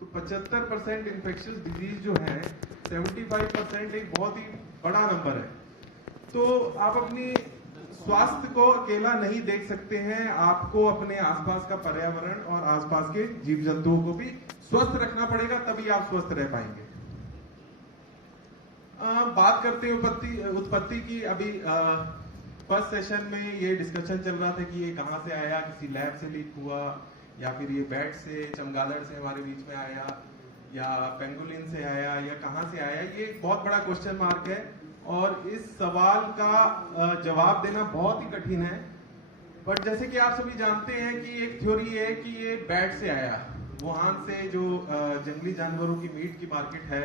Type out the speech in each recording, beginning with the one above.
तो 75% infectious disease जो है, 75% एक बहुत ही बड़ा नंबर है। तो आप अपनी स्वास्थ्य को अकेला नहीं देख सकते हैं, आपको अपने आसपास का पर्यावरण और आसपास के जीव जंतुओं को भी स्वस्थ रखना पड़ेगा, तभी आप स्वस्थ रह पाएंगे। बात करते हैं उत्पत्ति की। अभी फर्स्ट सेशन में ये डिस्कशन चल रहा था कि ये कहाँ से आया, किसी लैब से लीक हुआ या फिर ये बैट से, चमगादड़ से हमारे बीच में आया या पेंगुलिन से आया या कहाँ से आया। ये एक बहुत बड़ा क्वेश्चन मार्क है और इस सवाल का जवाब देना बहुत ही कठिन है। बट जैसे कि आप सभी जानते हैं कि एक थ्योरी है कि ये बैट से आया, वुहान से, जो जंगली जानवरों की मीट की मार्केट है,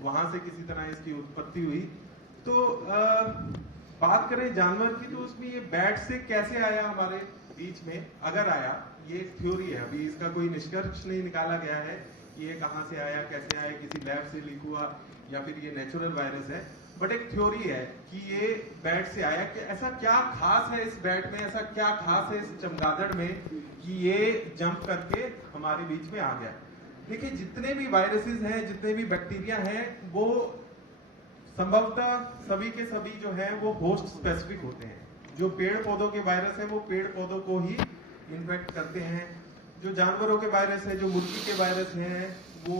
वहां से किसी तरह इसकी उत्पत्ति हुई। तो बात करें जानवर की, तो उसमें ये बैट से कैसे आया हमारे बीच में, अगर आया, ये एक थ्योरी है। अभी इसका कोई निष्कर्ष नहीं निकाला गया है कि ये कहाँ से आया, कैसे आया, किसी लैब से लीक हुआ या फिर ये नेचुरल वायरस है। बट एक थ्योरी है कि ये बैट से आया। कि ऐसा क्या खास है इस बैट में, ऐसा क्या खास है इस चमगादड़ में कि ये जंप करके हमारे बीच में आ गया। देखिए, जितने भी वायरसेस हैं, जितने भी बैक्टीरिया हैं, वो संभवतः सभी के सभी जो है वो होस्ट स्पेसिफिक होते हैं। जो पेड़ पौधों के वायरस है वो पेड़ पौधों को ही इन्फेक्ट करते हैं। जो जानवरों के वायरस है, जो मुर्गी के वायरस हैं, वो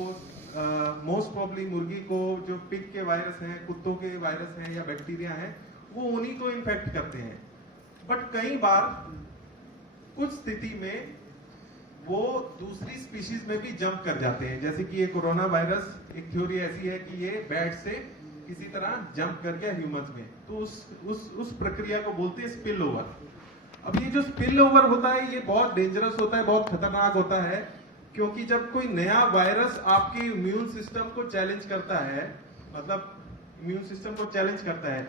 मोस्ट प्रॉब्ली मुर्गी को, जो पिग के वायरस हैं, कुत्तों के वायरस हैं या बैक्टीरिया हैं, वो उन्हीं को इन्फेक्ट करते हैं। बट कई बार कुछ स्थिति में वो दूसरी स्पीशीज में भी जंप कर जाते हैं। जैसे कि ये कोरोना वायरस, एक थ्योरी ऐसी है कि ये बैट से किसी तरह जंप कर गया ह्यूमंस में, तो उस प्रक्रिया को बोलते हैं स्पिल ओवर। अब ये जो स्पिल ओवर होता है ये बहुत डेंजरस होता है, बहुत खतरनाक होता है, क्योंकि जब कोई नया वायरस आपके इम्यून सिस्टम को चैलेंज करता है, मतलब इम्यून सिस्टम को चैलेंज करता है,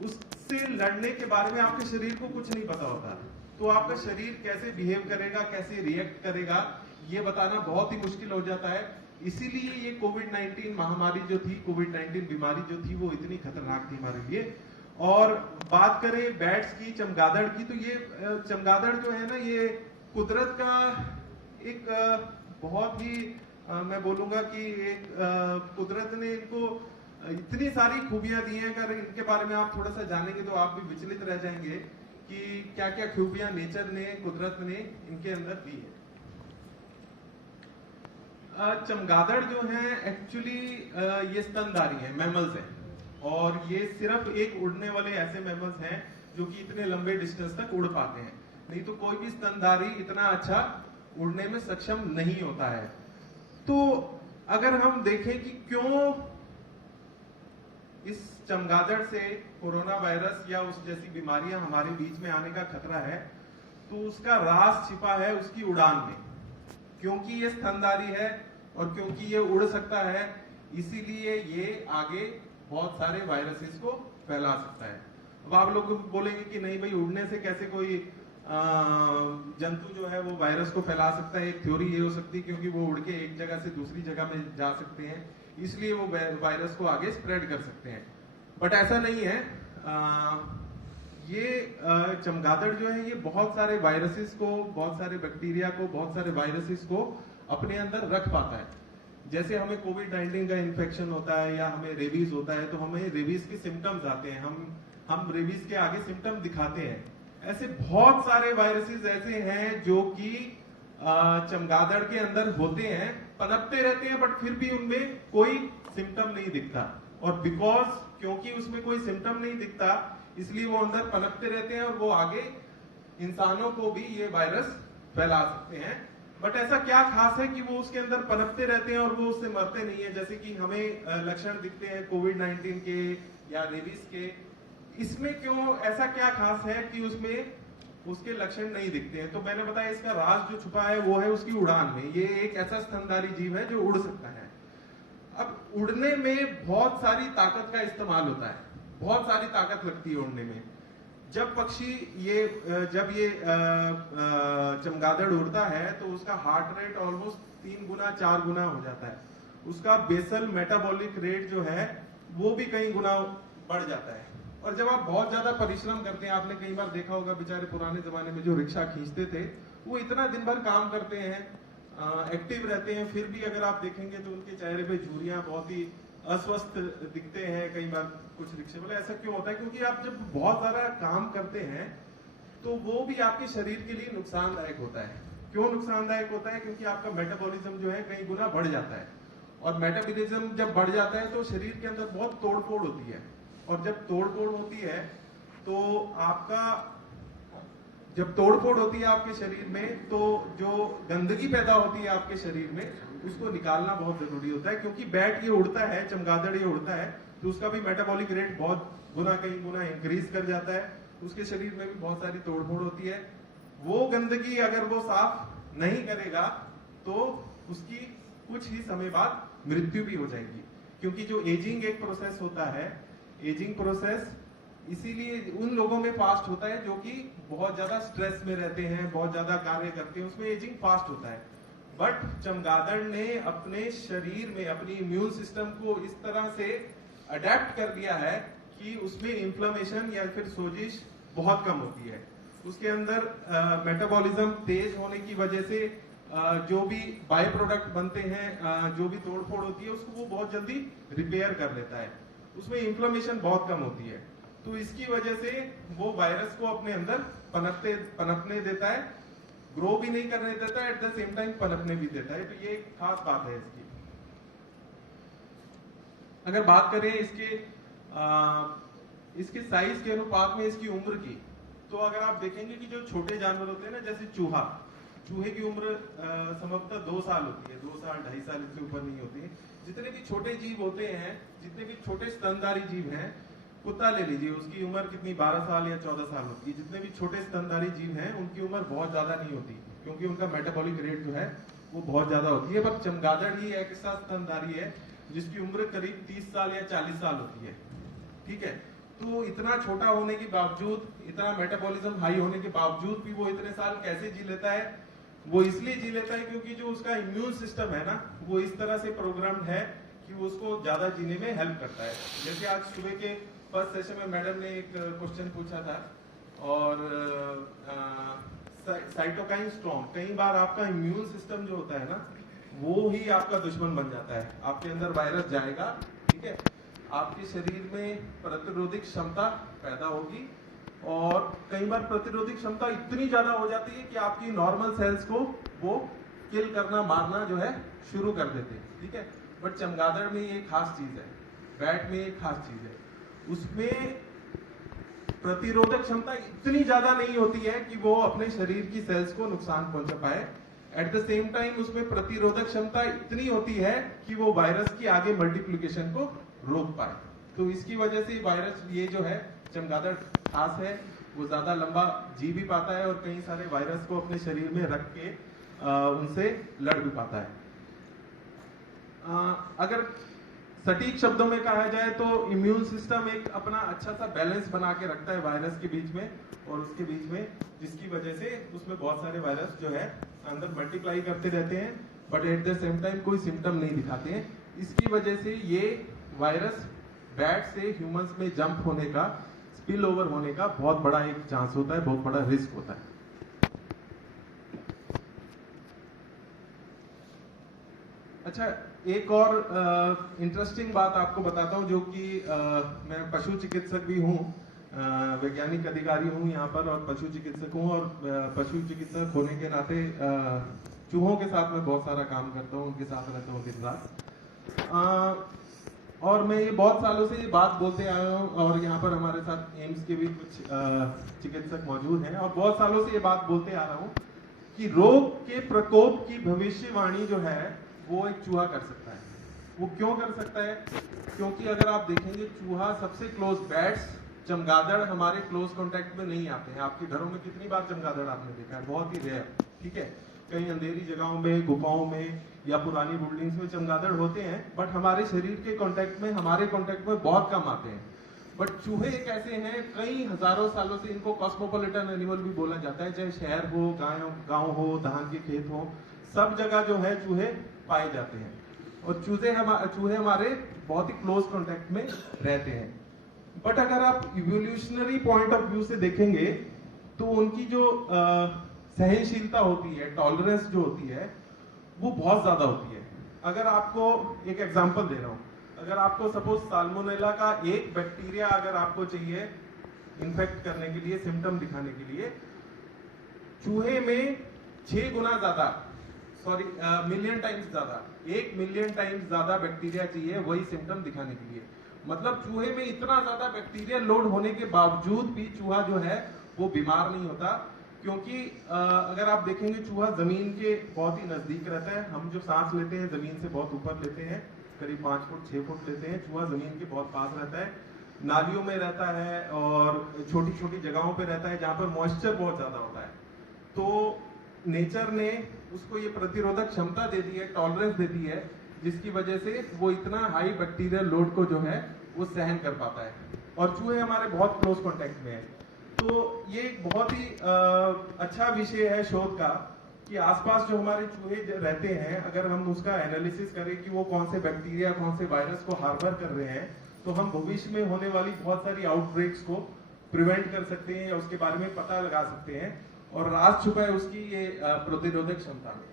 उससे लड़ने के बारे में आपके शरीर को कुछ नहीं पता होता। तो आपका शरीर कैसे बिहेव करेगा, कैसे रिएक्ट करेगा, ये बताना बहुत ही मुश्किल हो जाता है। इसीलिए ये कोविड-19 महामारी जो थी, कोविड-19 बीमारी जो थी, वो इतनी खतरनाक थी हमारे लिए। और बात करें बैट्स की, चमगादड़ की, तो ये चमगादड़ जो है ना, ये कुदरत का एक बहुत ही मैं बोलूंगा कि एक कुदरत ने इनको इतनी सारी खूबियां दी हैं। अगर इनके बारे में आप थोड़ा सा जानेंगे तो आप भी विचलित रह जाएंगे कि क्या क्या खूबियां नेचर ने, कुदरत ने इनके अंदर दी है। चमगादड़ जो है एक्चुअली ये स्तनधारी है, मैमल्स है, और ये सिर्फ एक उड़ने वाले ऐसे मैमल्स हैं जो कि इतने लंबे डिस्टेंस तक उड़ पाते हैं। नहीं तो कोई भी स्तनधारी इतना अच्छा उड़ने में सक्षम नहीं होता है। तो अगर हम देखें कि क्यों इस चमगादड़ से कोरोना वायरस या उस जैसी बीमारियां हमारे बीच में आने का खतरा है, तो उसका राज छिपा है उसकी उड़ान में। क्योंकि ये स्तनधारी है और क्योंकि ये उड़ सकता है, इसीलिए ये आगे बहुत सारे वायरसेस को फैला सकता है। अब आप लोग बोलेंगे कि नहीं भाई, उड़ने से कैसे कोई जंतु जो है वो वायरस को फैला सकता है। एक थ्योरी ये हो सकती है क्योंकि वो उड़ के एक जगह से दूसरी जगह में जा सकते हैं, इसलिए वो वायरस को आगे स्प्रेड कर सकते हैं। बट ऐसा नहीं है। ये चमगादड़ जो है ये बहुत सारे वायरसेस को, बहुत सारे बैक्टीरिया को, बहुत सारे वायरसेस को अपने अंदर रख पाता है। जैसे हमें कोविड-19 का इन्फेक्शन होता है या हमें रेबीज होता है, तो हमें रेबीज के सिम्टम्स आते हैं, हम रेबीज के आगे सिम्टम दिखाते हैं। ऐसे बहुत सारे वायरसेस ऐसे हैं जो कि चमगादड़ के अंदर होते हैं, पनपते रहते हैं, बट फिर भी उनमें कोई सिम्टम नहीं दिखता। और क्योंकि उसमें कोई सिम्टम नहीं दिखता, इसलिए वो अंदर पनपते रहते हैं और वो आगे इंसानों को भी ये वायरस फैला सकते हैं। बट ऐसा क्या खास है कि वो उसके अंदर पनपते रहते हैं और वो उससे मरते नहीं है, जैसे कि हमें लक्षण दिखते हैं कोविड-19 के या रेबीज के। इसमें क्यों, ऐसा क्या खास है कि उसमें उसके लक्षण नहीं दिखते हैं? तो मैंने बताया इसका राज जो छुपा है वो है उसकी उड़ान में। ये एक ऐसा स्तनधारी जीव है जो उड़ सकता है। अब उड़ने में बहुत सारी ताकत का इस्तेमाल होता है, बहुत सारी ताकत लगती है उड़ने में। जब पक्षी जब ये चमगादड़ उड़ता है तो उसका हार्ट रेट ऑलमोस्ट 3 गुना 4 गुना हो जाता है। उसका बेसल मेटाबॉलिक रेट जो है वो भी कई गुना बढ़ जाता है। और जब आप बहुत ज्यादा परिश्रम करते हैं, आपने कई बार देखा होगा बेचारे पुराने जमाने में जो रिक्शा खींचते थे, वो इतना दिन भर काम करते हैं, एक्टिव रहते हैं, फिर भी अगर आप देखेंगे तो उनके चेहरे पे झुर्रियां, बहुत ही अस्वस्थ दिखते हैं कई बार कुछ रिक्शे वाले। ऐसा क्यों होता है? क्योंकि आप जब बहुत सारा काम करते हैं तो वो भी आपके शरीर के लिए नुकसानदायक होता है। क्यों नुकसानदायक होता है? क्योंकि आपका मेटाबॉलिज्म जो है कई गुना बढ़ जाता है, और मेटाबॉलिज्म जब बढ़ जाता है तो शरीर के अंदर बहुत तोड़फोड़ होती है, और जब तोड़फोड़ होती है तो आपका जब तोड़फोड़ होती है आपके शरीर में, तो जो गंदगी पैदा होती है आपके शरीर में, उसको निकालना बहुत जरूरी होता है। क्योंकि बैट ये उड़ता है, चमगादड़ ये उड़ता है, तो उसका भी मेटाबॉलिक रेट बहुत गुना, कई गुना इंक्रीज कर जाता है, उसके शरीर में भी बहुत सारी तोड़फोड़ होती है। वो गंदगी अगर वो साफ नहीं करेगा तो उसकी कुछ ही समय बाद मृत्यु भी हो जाएगी। क्योंकि जो एजिंग एक प्रोसेस होता है, एजिंग प्रोसेस इसीलिए उन लोगों में फास्ट होता है जो कि बहुत ज्यादा स्ट्रेस में रहते हैं, बहुत ज्यादा कार्य करते हैं, उसमें एजिंग फास्ट होता है। बट चमगादड़ ने अपने शरीर में अपनी इम्यून सिस्टम को इस तरह से अडेप्ट कर दिया है कि उसमें इन्फ्लेमेशन या फिर सोजिश बहुत कम होती है। उसके अंदर मेटाबॉलिज्म तेज होने की वजह से जो भी बाय प्रोडक्ट बनते हैं, जो भी तोड़फोड़ होती है, उसको वो बहुत जल्दी रिपेयर कर लेता है, उसमें इन्फ्लेमेशन बहुत कम होती है। तो इसकी वजह से वो वायरस को अपने अंदर पनपने देता है, ग्रो भी नहीं करने देता है, एट द सेम टाइम पनपने भी देता है। तो ये एक खास बात है इसकी। अगर बात करें इसके साइज के अनुपात में इसकी उम्र की, तो अगर आप देखेंगे कि जो छोटे जानवर होते हैं ना, जैसे चूहे की उम्र संभवतः 2 साल होती है, 2 साल 2.5 साल, इससे ऊपर नहीं होती है। जितने भी छोटे जीव होते हैं, जितने भी छोटे स्तनधारी जीव हैं, कुत्ता ले लीजिए, उसकी उम्र कितनी 12 साल या 14 साल होती है। जितने भी छोटे स्तनधारी जीव हैं उनकी उम्र बहुत ज्यादा नहीं होती, क्योंकि उनका मेटाबॉलिक रेट जो है वो बहुत ज्यादा होती है। पर चमगादड़ ही एक ऐसा स्तनधारी है जिसकी उम्र करीब 30 साल या 40 साल होती है। ठीक है, तो इतना छोटा होने के बावजूद, इतना मेटाबॉलिज्म हाई होने के बावजूद भी वो इतने साल कैसे जी लेता है? वो इसलिए जी लेता है क्योंकि जो उसका इम्यून सिस्टम है ना, वो इस तरह से प्रोग्राम्ड है कि वो उसको ज्यादा जीने में हेल्प करता है। जैसे आज सुबह के फर्स्ट सेशन में मैडम ने एक क्वेश्चन पूछा था, और साइटोकाइन स्टॉर्म, कई बार आपका इम्यून सिस्टम जो होता है ना, वो ही आपका दुश्मन बन जाता है। आपके अंदर वायरस जाएगा, ठीक है, आपके शरीर में प्रतिरोधक क्षमता पैदा होगी, और कई बार प्रतिरोधक क्षमता इतनी ज्यादा हो जाती है कि आपकी नॉर्मल सेल्स को वो किल करना, मारना जो है शुरू कर देते हैं। ठीक है, बट चमगादड़ में ये खास चीज है, बैट में एक खास चीज है, उसमें प्रतिरोधक क्षमता इतनी ज्यादा नहीं होती है कि वो अपने शरीर की सेल्स को नुकसान पहुंचा पाए। एट द सेम टाइम उसमें प्रतिरोधक क्षमता इतनी होती है कि वो वायरस की आगे मल्टीप्लिकेशन को रोक पाए। तो इसकी वजह से वायरस, ये जो है चमगादड़ खास है, वो ज्यादा लंबा जी भी पाता है, और कई सारे वायरस को अपने शरीर में रख के उनसे लड़ भी पाता है। अगर सटीक शब्दों में कहा जाए तो इम्यून सिस्टम एक अपना अच्छा सा बैलेंस बना के रखता है वायरस के बीच में और उसके बीच में, जिसकी वजह से उसमें बहुत सारे वायरस जो है अंदर मल्टीप्लाई करते रहते हैं, but at the same time कोई सिम्टम नहीं दिखाते हैं। इसकी वजह से ये वायरस बैट से ह्यूमंस में जंप होने का, स्पिल ओवर होने का बहुत बड़ा एक चांस होता है, बहुत बड़ा रिस्क होता है। अच्छा, एक और इंटरेस्टिंग बात आपको बताता हूँ, जो कि मैं पशु चिकित्सक भी हूँ, वैज्ञानिक अधिकारी हूँ यहाँ पर, और पशु चिकित्सक हूँ, और पशु चिकित्सक होने के नाते चूहों के साथ मैं बहुत सारा काम करता हूँ, उनके साथ रहता हूँ दिन रात। और मैं ये बहुत सालों से ये बात बोलते आया हूँ, और यहाँ पर हमारे साथ एम्स के भी कुछ चिकित्सक मौजूद हैं, और बहुत सालों से ये बात बोलते आ रहा हूँ कि रोग के प्रकोप की भविष्यवाणी जो है वो एक चूहा कर सकता है। वो क्यों कर सकता है? क्योंकि अगर आप देखेंगे, चूहा सबसे क्लोज, बैट्स, चमगादड़ हमारे क्लोज कांटेक्ट में नहीं आते हैं। आपके घरों में कितनी बार चमगादड़ आपने देखा है? बहुत ही रेयर। ठीक है, कहीं अंधेरी जगहों में, गुफाओं में या पुरानी बिल्डिंग्स में चमगादड़ होते हैं, बट हमारे शरीर के कांटेक्ट में, हमारे कांटेक्ट में बहुत कम आते हैं। बट चूहे एक ऐसे हैं, कई हजारों सालों से इनको कॉस्मोपॉलिटन एनिमल भी बोला जाता है, चाहे शहर हो, गांव हो, धान के खेत हो, सब जगह जो है चूहे पाए जाते हैं, और चूहे हमारे बहुत ही क्लोज कांटेक्ट में रहते हैं। बट अगर आप इवोल्यूशनरी पॉइंट ऑफ व्यू से देखेंगे तो उनकी जो सहनशीलता होती है, टॉलरेंस जो होती है, वो बहुत ज्यादा होती है। अगर आपको एक एग्जांपल दे रहा हूं, अगर आपको सपोज साल्मोनेला का एक बैक्टीरिया अगर आपको चाहिए इन्फेक्ट करने के लिए, सिम्टम दिखाने के लिए, चूहे में 6 गुना ज्यादा, सॉरी मिलियन टाइम्स ज्यादा, 1 मिलियन टाइम्स ज्यादा बैक्टीरिया चाहिए वही सिम्टम दिखाने के लिए। मतलब चूहे में इतना ज्यादा बैक्टीरिया लोड होने के बावजूद भी चूहा जो है वो बीमार नहीं होता, क्योंकि अगर आप देखेंगे चूहा जमीन के बहुत ही नजदीक रहता है। हम जो सांस लेते हैं जमीन से बहुत ऊपर लेते हैं, करीब 5 फुट 6 फुट लेते हैं, चूहा जमीन के बहुत पास रहता है, नालियों में रहता है और छोटी छोटी जगहों पे रहता है जहां पर मॉइस्चर बहुत ज्यादा होता है। तो नेचर ने उसको ये प्रतिरोधक क्षमता दे दी है, टॉलरेंस दे दी है, जिसकी वजह से वो इतना हाई बैक्टीरियल लोड को जो है वो सहन कर पाता है। और चूहे हमारे बहुत क्लोज कांटेक्ट में है। तो ये एक बहुत ही अच्छा विषय है शोध का कि आसपास जो हमारे चूहे रहते हैं, अगर हम उसका एनालिसिस करें कि वो कौन से बैक्टीरिया कौन से वायरस को हार्बर कर रहे हैं, तो हम भविष्य में होने वाली बहुत सारी आउटब्रेक्स को प्रिवेंट कर सकते हैं या उसके बारे में पता लगा सकते हैं। और राज छुपा है उसकी ये प्रतिरोधक क्षमता में।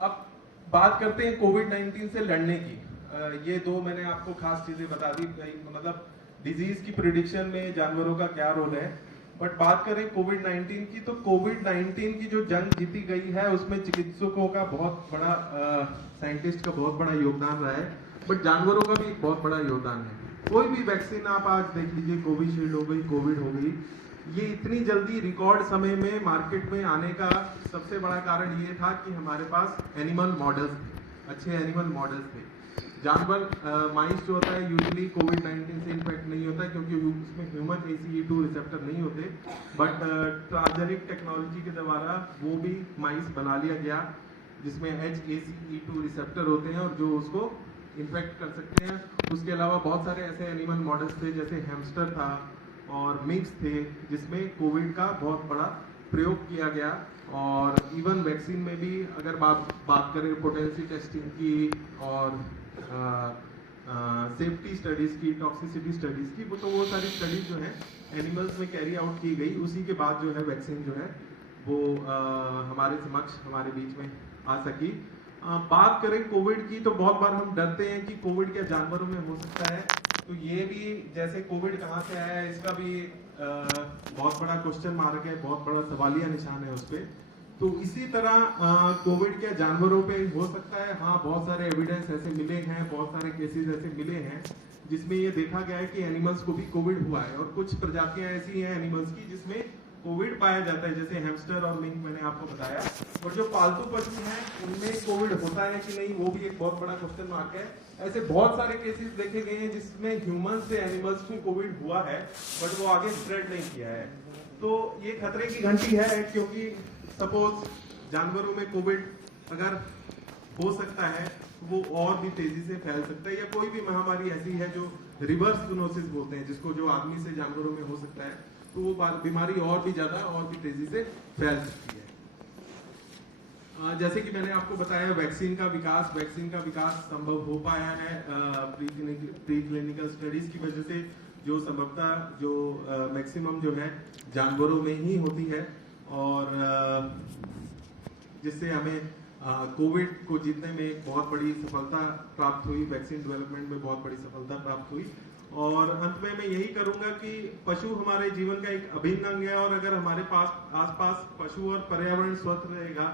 अब बात करते हैं कोविड-19 से लड़ने की। ये दो मैंने आपको खास चीजें बता दी, मतलब डिजीज की प्रिडिक्शन में जानवरों का क्या रोल है। बट बात करें कोविड-19 की, तो कोविड-19 की जो जंग जीती गई है उसमें चिकित्सकों का बहुत बड़ा, साइंटिस्ट का बहुत बड़ा योगदान रहा है, बट जानवरों का भी एक बहुत बड़ा योगदान है। कोई भी वैक्सीन आप आज देख लीजिए, कोविशील्ड हो गई, कोविड हो गई, ये इतनी जल्दी रिकॉर्ड समय में मार्केट में आने का सबसे बड़ा कारण ये था कि हमारे पास एनिमल मॉडल्स थे, अच्छे एनिमल मॉडल्स थे। जानवर माइस जो होता है यूजुअली कोविड-19 से इन्फेक्ट नहीं होता है, क्योंकि उसमें ह्यूमन ACE2 रिसेप्टर नहीं होते, बट ट्रांसजेनिक टेक्नोलॉजी के द्वारा वो भी माइस बना लिया गया जिसमें HACE2 रिसेप्टर होते हैं और जो उसको इन्फेक्ट कर सकते हैं। उसके अलावा बहुत सारे ऐसे एनिमल मॉडल्स थे, जैसे हैमस्टर था और मिक्स थे, जिसमें कोविड का बहुत बड़ा प्रयोग किया गया। और इवन वैक्सीन में भी अगर बात करें पोटेंसी टेस्टिंग की और सेफ्टी स्टडीज की, टॉक्सिसिटी स्टडीज की, तो वो सारी स्टडीज जो है एनिमल्स में कैरी आउट की गई। उसी के बाद जो है वैक्सीन जो है वो हमारे समक्ष, हमारे बीच में आ सकी। बात करें कोविड की, तो बहुत बार हम डरते हैं कि कोविड क्या जानवरों में हो सकता है। तो ये भी, जैसे कोविड कहाँ से आया है, इसका भी बहुत बड़ा क्वेश्चन मार्क है, बहुत बड़ा सवालिया निशान है उस पर। तो इसी तरह कोविड क्या जानवरों पे हो सकता है? हाँ, बहुत सारे एविडेंस ऐसे मिले हैं, बहुत सारे केसेस ऐसे मिले हैं जिसमें ये देखा गया है कि एनिमल्स को भी कोविड हुआ है। और कुछ प्रजातियां ऐसी हैं एनिमल्स की जिसमें कोविड पाया जाता है, जैसे हैमस्टर और मिंक मैंने आपको बताया। और जो पालतू पशु हैं उनमें कोविड होता है कि नहीं, वो भी एक बहुत बड़ा क्वेश्चन मार्क है। ऐसे बहुत सारे केसेस देखे गए हैं जिसमें ह्यूमन से एनिमल्स में कोविड हुआ है, बट वो आगे स्प्रेड नहीं किया है। तो ये खतरे की घंटी है, क्योंकि सपोज जानवरों में कोविड अगर हो सकता है वो और भी तेजी से फैल सकता है, या कोई भी महामारी ऐसी है जो रिवर्स जूनोसिस बोलते हैं, जिसको जो आदमी से जानवरों में हो सकता है, तो वो बीमारी और भी ज्यादा और भी तेजी से फैल सकती है। जैसे कि मैंने आपको बताया, वैक्सीन का विकास संभव हो पाया है प्री क्लिनिकल स्टडीज की वजह से, जो संभवतः जो मैक्सिमम जो है जानवरों में ही होती है, और जिससे हमें कोविड को जीतने में बहुत बड़ी सफलता प्राप्त हुई, वैक्सीन डेवलपमेंट में बहुत बड़ी सफलता प्राप्त हुई। और अंत में मैं यही करूंगा कि पशु हमारे जीवन का एक अभिन्न अंग है, और अगर हमारे पास आसपास पशु और पर्यावरण स्वस्थ रहेगा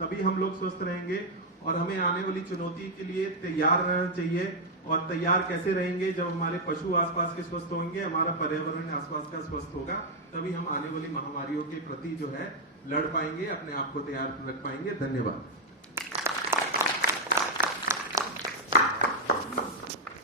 तभी हम लोग स्वस्थ रहेंगे। और हमें आने वाली चुनौती के लिए तैयार रहना चाहिए। और तैयार कैसे रहेंगे? जब हमारे पशु आसपास के स्वस्थ होंगे, हमारा पर्यावरण आसपास का स्वस्थ होगा, तभी हम आने वाली महामारियों के प्रति जो है लड़ पाएंगे, अपने आप को तैयार रख पाएंगे। धन्यवाद।